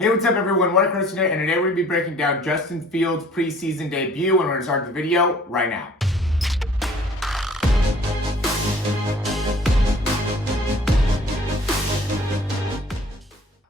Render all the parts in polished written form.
Hey, what's up everyone? Morey Croson here, and today we're going to be breaking down Justin Fields' preseason debut, and we're going to start the video right now.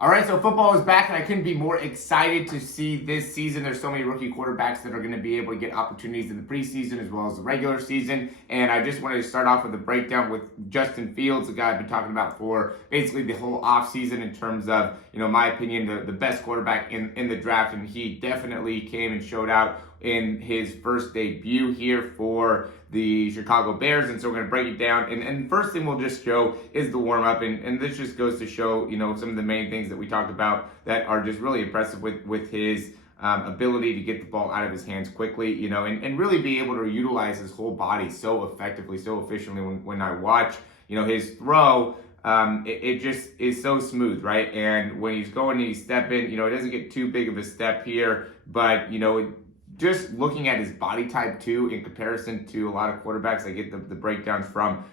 All right, so football is back, and I couldn't be more excited to see this season. There's so many rookie quarterbacks that are going to be able to get opportunities in the preseason as well as the regular season. And I just wanted to start off with a breakdown with Justin Fields, the guy I've been talking about for basically the whole offseason in terms of, my opinion, the best quarterback in the draft. And he definitely came and showed out in his first debut here for the Chicago Bears. And so we're going to break it down. And first thing we'll just show is the warm-up. And this just goes to show, some of the main things that we talked about that are just really impressive with his ability to get the ball out of his hands quickly, and really be able to utilize his whole body so effectively, so efficiently. When I watch, his throw, it just is so smooth, right? And when he's going and he's stepping, it doesn't get too big of a step here, but, just looking at his body type too, in comparison to a lot of quarterbacks, I get the breakdowns from,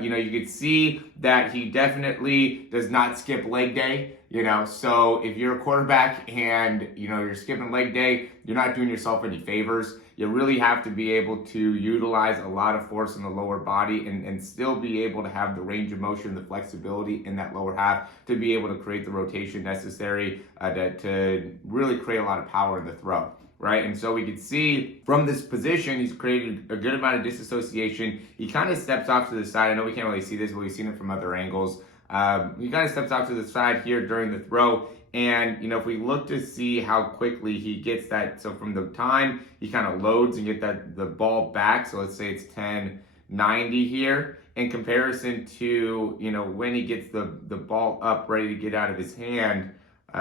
you could see that he definitely does not skip leg day, so if you're a quarterback and, you're skipping leg day, you're not doing yourself any favors. You really have to be able to utilize a lot of force in the lower body and still be able to have the range of motion, the flexibility in that lower half to be able to create the rotation necessary to really create a lot of power in the throw. Right, and so we can see from this position, he's created a good amount of disassociation. He kind of steps off to the side. I know we can't really see this, but we've seen it from other angles. He kind of steps off to the side here during the throw. And, if we look to see how quickly he gets that, so from the time he kind of loads and get the ball back, so let's say it's 10:90 here, in comparison to, when he gets the ball up ready to get out of his hand.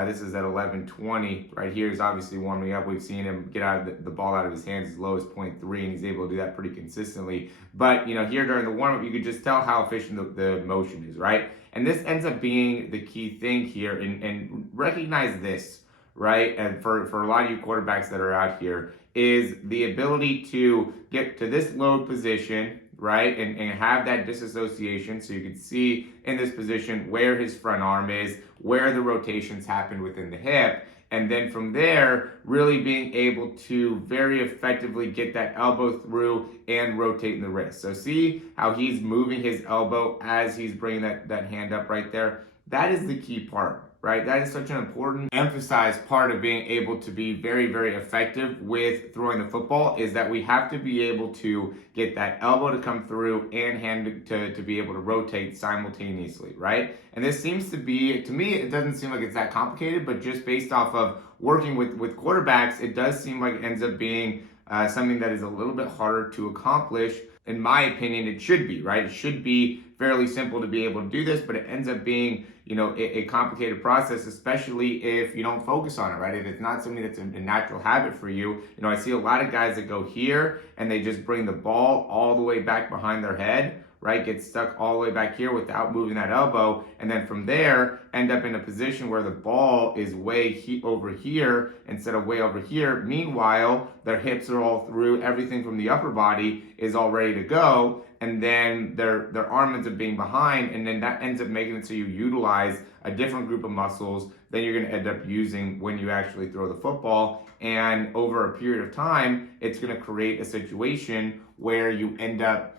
This is at 11:20 right here. He's obviously warming up. We've seen him get the ball out of his hands as low as 0.3, and he's able to do that pretty consistently. But, here during the warm-up, you could just tell how efficient the motion is, right? And this ends up being the key thing here. And recognize this, right? And for a lot of you quarterbacks that are out here, is the ability to get to this load position, right, and have that disassociation, so you can see in this position where his front arm is, where the rotations happen within the hip, and then from there, really being able to very effectively get that elbow through and rotate the wrist. So see how he's moving his elbow as he's bringing that hand up right there? That is the key part. Right, that is such an important, emphasized part of being able to be very, very effective with throwing the football, is that we have to be able to get that elbow to come through and hand to be able to rotate simultaneously, right? And this seems to be, to me, it doesn't seem like it's that complicated, but just based off of working with quarterbacks, it does seem like it ends up being something that is a little bit harder to accomplish. In my opinion, it should be, right? It should be fairly simple to be able to do this, but it ends up being, a complicated process, especially if you don't focus on it, right? If it's not something that's a natural habit for you. I see a lot of guys that go here and they just bring the ball all the way back behind their head, right? Get stuck all the way back here without moving that elbow. And then from there, end up in a position where the ball is way over here instead of way over here. Meanwhile, their hips are all through, everything from the upper body is all ready to go. And then their arm ends up being behind, and then that ends up making it so you utilize a different group of muscles than you're going to end up using when you actually throw the football. And over a period of time, it's going to create a situation where you end up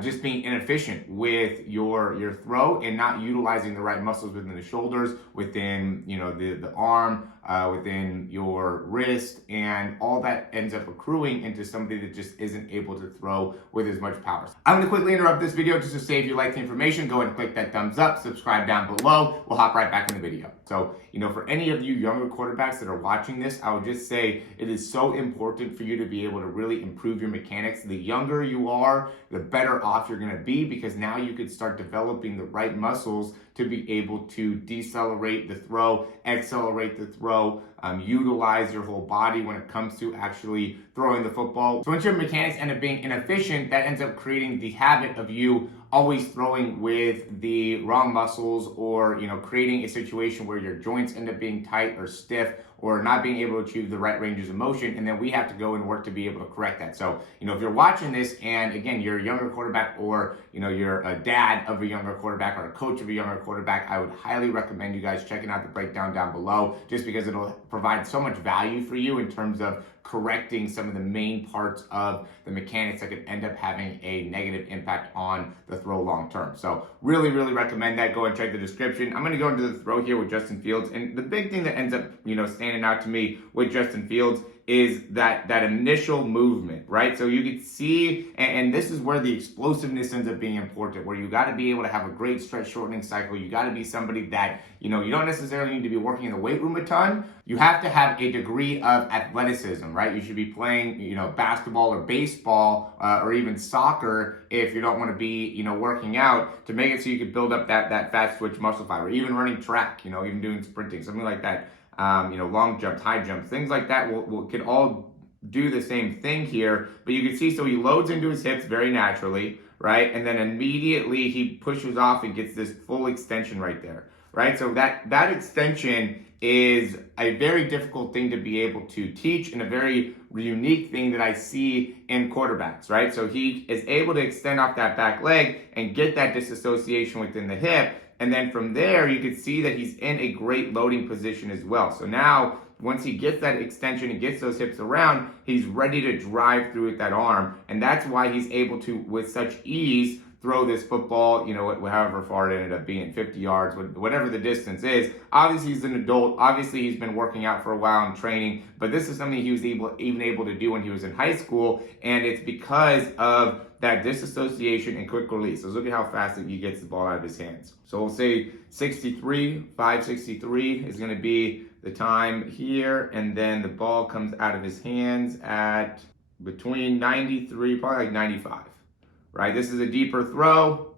just being inefficient with your throw and not utilizing the right muscles within the shoulders, within the arm, within your wrist, and all that ends up accruing into somebody that just isn't able to throw with as much power. I'm going to quickly interrupt this video just to say, if you like the information, go ahead and click that thumbs up, subscribe down below. We'll hop right back in the video. So, for any of you younger quarterbacks that are watching this, I would just say it is so important for you to be able to really improve your mechanics. The younger you are, the better off you're going to be, because now you could start developing the right muscles to be able to decelerate the throw, accelerate the throw, utilize your whole body when it comes to actually throwing the football. So once your mechanics end up being inefficient, that ends up creating the habit of you always throwing with the wrong muscles, or creating a situation where your joints end up being tight or stiff, or not being able to achieve the right ranges of motion, and then we have to go and work to be able to correct that. So, if you're watching this and again, you're a younger quarterback, or you're a dad of a younger quarterback or a coach of a younger quarterback, I would highly recommend you guys checking out the breakdown down below, just because it'll provide so much value for you in terms of correcting some of the main parts of the mechanics that could end up having a negative impact on the throw long term. So really, really recommend that. Go and check the description. I'm going to go into the throw here with Justin Fields. And the big thing that ends up, standing out to me with Justin Fields is that initial movement, right? So you can see, and this is where the explosiveness ends up being important, where you got to be able to have a great stretch shortening cycle. You got to be somebody that, you don't necessarily need to be working in the weight room a ton. You have to have a degree of athleticism, right? You should be playing, basketball or baseball or even soccer if you don't want to be, working out, to make it so you can build up that fast twitch muscle fiber, even running track, even doing sprinting, something like that. Long jumps, high jumps, things like that could all do the same thing here. But you can see, so he loads into his hips very naturally, right? And then immediately he pushes off and gets this full extension right there, right? So that extension is a very difficult thing to be able to teach, and a very unique thing that I see in quarterbacks, right? So he is able to extend off that back leg and get that disassociation within the hip. And then from there, you can see that he's in a great loading position as well. So now, once he gets that extension and gets those hips around, he's ready to drive through with that arm. And that's why he's able to, with such ease, throw this football, however far it ended up being, 50 yards, whatever the distance is. Obviously, he's an adult. Obviously, he's been working out for a while and training. But this is something he was even able to do when he was in high school. And it's because of that disassociation and quick release. So look at how fast he gets the ball out of his hands. So we'll say 563 is going to be the time here. And then the ball comes out of his hands at between 93, probably like 95. Right, this is a deeper throw,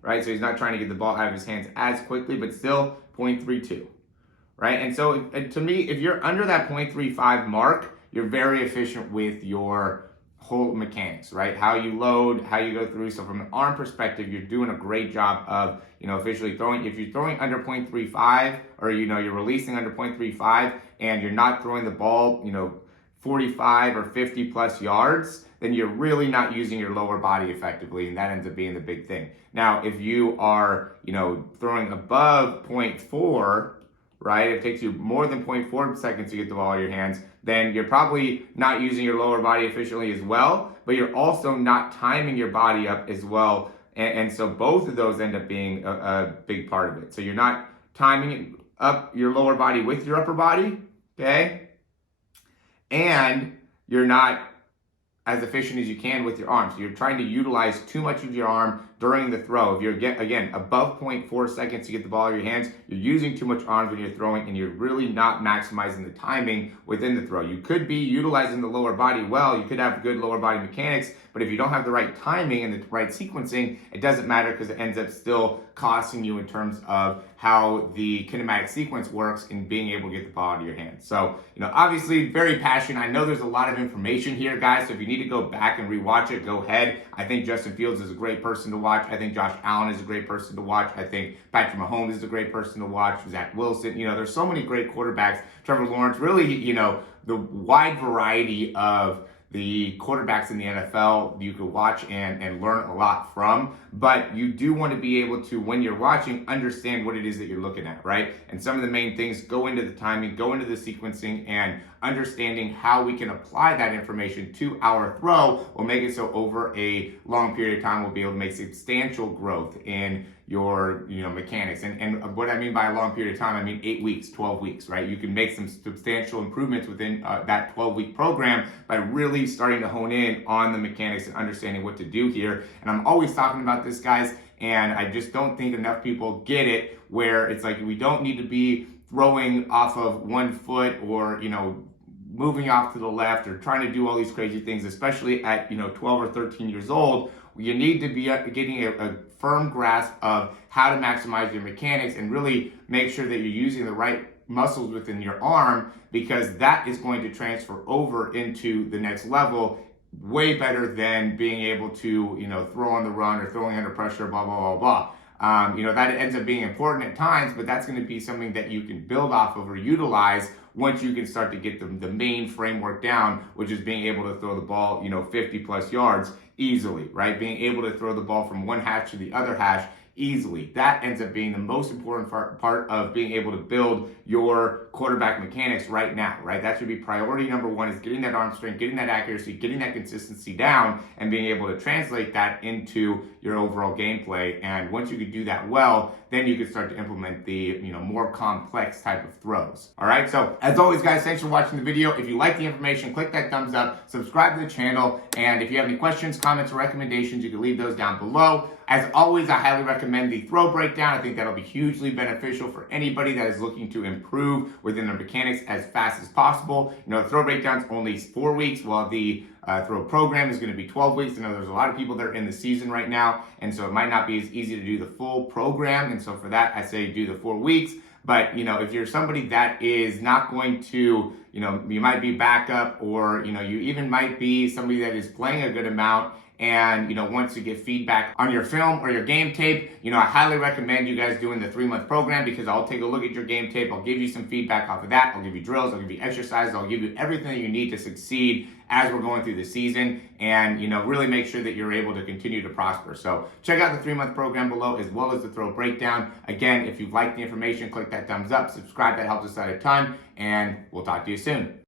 right? So he's not trying to get the ball out of his hands as quickly, but still 0.32, right? And so to me, if you're under that 0.35 mark, you're very efficient with your whole mechanics, right? How you load, how you go through. So from an arm perspective, you're doing a great job of, officially throwing. If you're throwing under 0.35, or, you're releasing under 0.35, and you're not throwing the ball, 45 or 50 plus yards, then you're really not using your lower body effectively, and that ends up being the big thing. Now, if you are, throwing above 0.4, right, it takes you more than 0.4 seconds to get the ball out of your hands, then you're probably not using your lower body efficiently as well, but you're also not timing your body up as well. And so both of those end up being a big part of it. So you're not timing up your lower body with your upper body, okay? And you're not as efficient as you can with your arm. So you're trying to utilize too much of your arm during the throw. If you're, again, above 0.4 seconds to get the ball out of your hands, you're using too much arms when you're throwing, and you're really not maximizing the timing within the throw. You could be utilizing the lower body well. You could have good lower body mechanics, but if you don't have the right timing and the right sequencing, it doesn't matter, because it ends up still costing you in terms of how the kinematic sequence works in being able to get the ball out of your hands. So, obviously very passionate. I know there's a lot of information here, guys, so if you need to go back and rewatch it, go ahead. I think Justin Fields is a great person to watch. I think Josh Allen is a great person to watch. I think Patrick Mahomes is a great person to watch. Zach Wilson, there's so many great quarterbacks. Trevor Lawrence, really, the wide variety of the quarterbacks in the NFL you could watch and learn a lot from. But you do want to be able to, when you're watching, understand what it is that you're looking at, right? And some of the main things go into the timing, go into the sequencing, and understanding how we can apply that information to our throw will make it so over a long period of time we'll be able to make substantial growth in your mechanics. And what I mean by a long period of time, I mean 8 weeks, 12 weeks, right? You can make some substantial improvements within that 12-week program by really starting to hone in on the mechanics and understanding what to do here. And I'm always talking about this, guys, and I just don't think enough people get it, where it's like we don't need to be throwing off of 1 foot, or moving off to the left, or trying to do all these crazy things, especially at 12 or 13 years old. You need to be getting a firm grasp of how to maximize your mechanics and really make sure that you're using the right muscles within your arm, because that is going to transfer over into the next level way better than being able to, throw on the run or throwing under pressure, blah, blah, blah, blah. That ends up being important at times, but that's going to be something that you can build off of or utilize once you can start to get the main framework down, which is being able to throw the ball, 50 plus yards easily, right? Being able to throw the ball from one hash to the other hash easily. That ends up being the most important part of being able to build your quarterback mechanics right now, right? That should be priority number one, is getting that arm strength, getting that accuracy, getting that consistency down, and being able to translate that into your overall gameplay. And once you can do that well, then you can start to implement the more complex type of throws. All right, so as always, guys, thanks for watching the video. If you like the information, click that thumbs up, subscribe to the channel, and if you have any questions, comments, or recommendations, you can leave those down below. As always, I highly recommend the throw breakdown. I think that'll be hugely beneficial for anybody that is looking to improve within their mechanics as fast as possible. The throw breakdown's only 4 weeks, while the throw program is going to be 12 weeks. I know there's a lot of people that are in the season right now, and so it might not be as easy to do the full program. And so for that, I say do the 4 weeks. But, if you're somebody that is not going to, you might be backup, or, you even might be somebody that is playing a good amount and, wants to get feedback on your film or your game tape, I highly recommend you guys doing the 3-month program, because I'll take a look at your game tape. I'll give you some feedback off of that. I'll give you drills. I'll give you exercises. I'll give you everything that you need to succeed as we're going through the season, and, really make sure that you're able to continue to prosper. So check out the 3-month program below, as well as the throw breakdown. Again, if you've liked the information, click that thumbs up, subscribe. That helps us out a ton, and we'll talk to you soon.